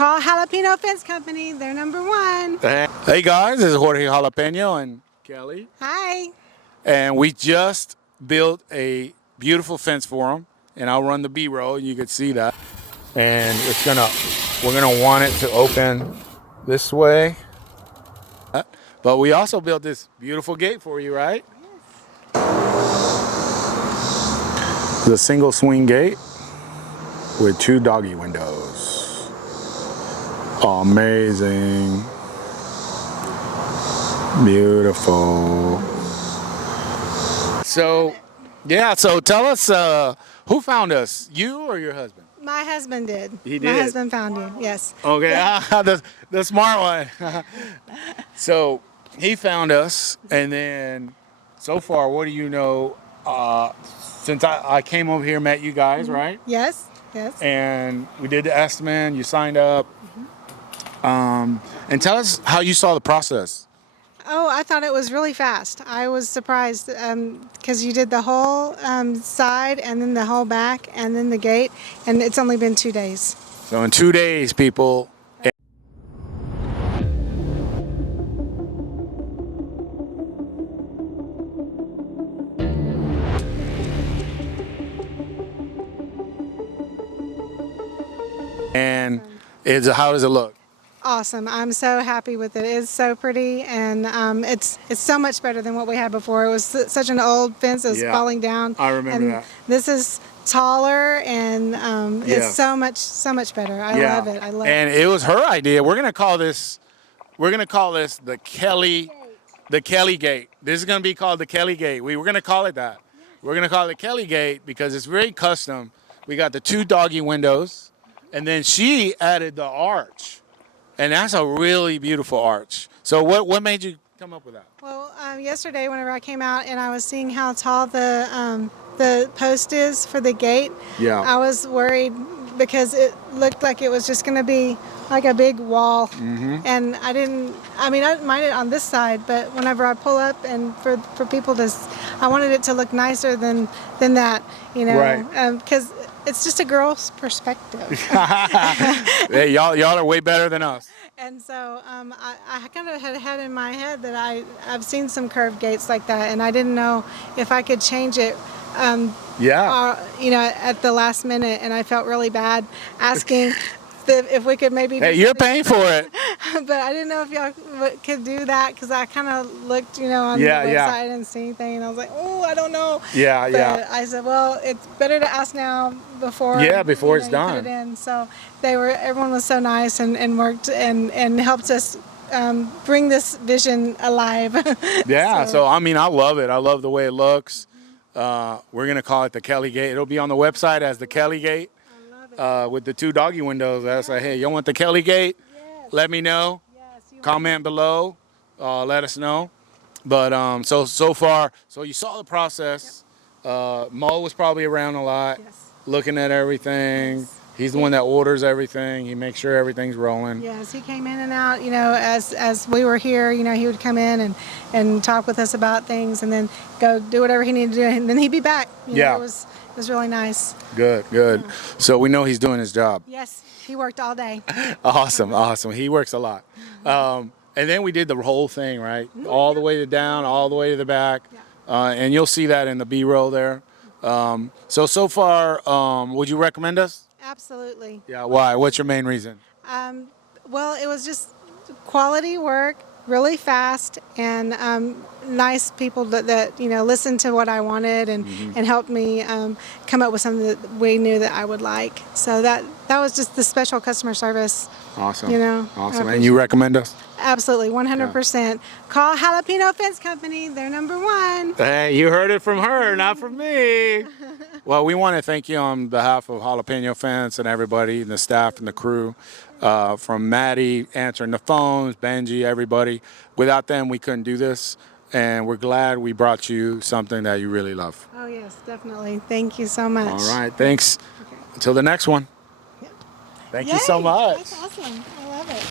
Call Jalapeno Fence Company. They're #1. Hey guys, this is Jorge Jalapeno and Kelly. Hi. And we just built a beautiful fence for them. And I'll run the B-roll and you can see that. And we're gonna want it to open this way. But we also built this beautiful gate for you, right? Yes. The single swing gate with 2 doggy windows. Amazing. Beautiful. So, yeah, so tell us, who found us? You or your husband? My husband did. He did? My husband found you, yes. Okay, the smart one. So, he found us, and then so far, what do you know? Since I came over here, met you guys, right? Yes, yes. And we did the estimate, you signed up. And tell us how you saw the process. Oh, I thought it was really fast. I was surprised because you did the whole side and then the whole back and then the gate, and it's only been 2 days. So in 2 days, people. And how does it look? Awesome. I'm so happy with it. It's so pretty, and it's so much better than what we had before. It was such an old fence. It was falling down. I remember that. This is taller, and it's so much better. I love it. I love it. And it was her idea. We're gonna call this the Kelly Gate. This is gonna be called the Kelly Gate. We were gonna call it that. We're gonna call it the Kelly Gate because it's very custom. We got the 2 doggy windows, and then she added the arch. And that's a really beautiful arch. So what made you come up with that? Well, yesterday whenever I came out and I was seeing how tall the post is for the gate, I was worried because it looked like it was just going to be like a big wall. Mm-hmm. And I didn't mind it on this side, but whenever I pull up and for people I wanted it to look nicer than that, you know, right. Because it's just a girl's perspective. Hey, y'all are way better than us. And so I kind of had in my head that I've seen some curved gates like that, and I didn't know if I could change it. At the last minute, and I felt really bad asking if we could maybe. Hey, you're paying for it. But I didn't know if y'all could do that because I kind of looked, on the website and see anything, and I was like, oh, I don't know. But I said, well, it's better to ask now before. Yeah, before it's done. Put it in. So everyone was so nice and worked and helped us bring this vision alive. Yeah. So I love it. I love the way it looks. We're gonna call it the Kelly Gate. It'll be on the website as the Kelly Gate. With the 2 doggy windows. I say, hey, you want the Kelly Gate? Yes. Let me know. Yes, comment below. Let us know. But so far, you saw the process. Yep. Mo was probably around a lot, looking at everything. Yes. He's the one that orders everything. He makes sure everything's rolling. Yes, he came in and out. As we were here, he would come in and talk with us about things, and then go do whatever he needed to do, and then he'd be back. It was really nice. Good. Yeah. So we know he's doing his job. Yes, he worked all day. Awesome. He works a lot. And then we did the whole thing, right? All the way to down, all the way to the back. Yeah. And you'll see that in the B-roll there. So far, would you recommend us? Absolutely. Yeah, why? What's your main reason? Well, it was just quality work, really fast, and nice people that listened to what I wanted and helped me come up with something that we knew that I would like. So that was just the special customer service. Awesome. Awesome. And you recommend us? Absolutely, 100%. Yeah. Call Jalapeno Fence Company. They're #1. Hey, you heard it from her, not from me. Well, we want to thank you on behalf of Jalapeno Fence and everybody, and the staff and the crew, from Maddie answering the phones, Benji, everybody. Without them, we couldn't do this, and we're glad we brought you something that you really love. Oh, yes, definitely. Thank you so much. All right, thanks. Okay. Until the next one. Yep. Thank you so much. That's awesome.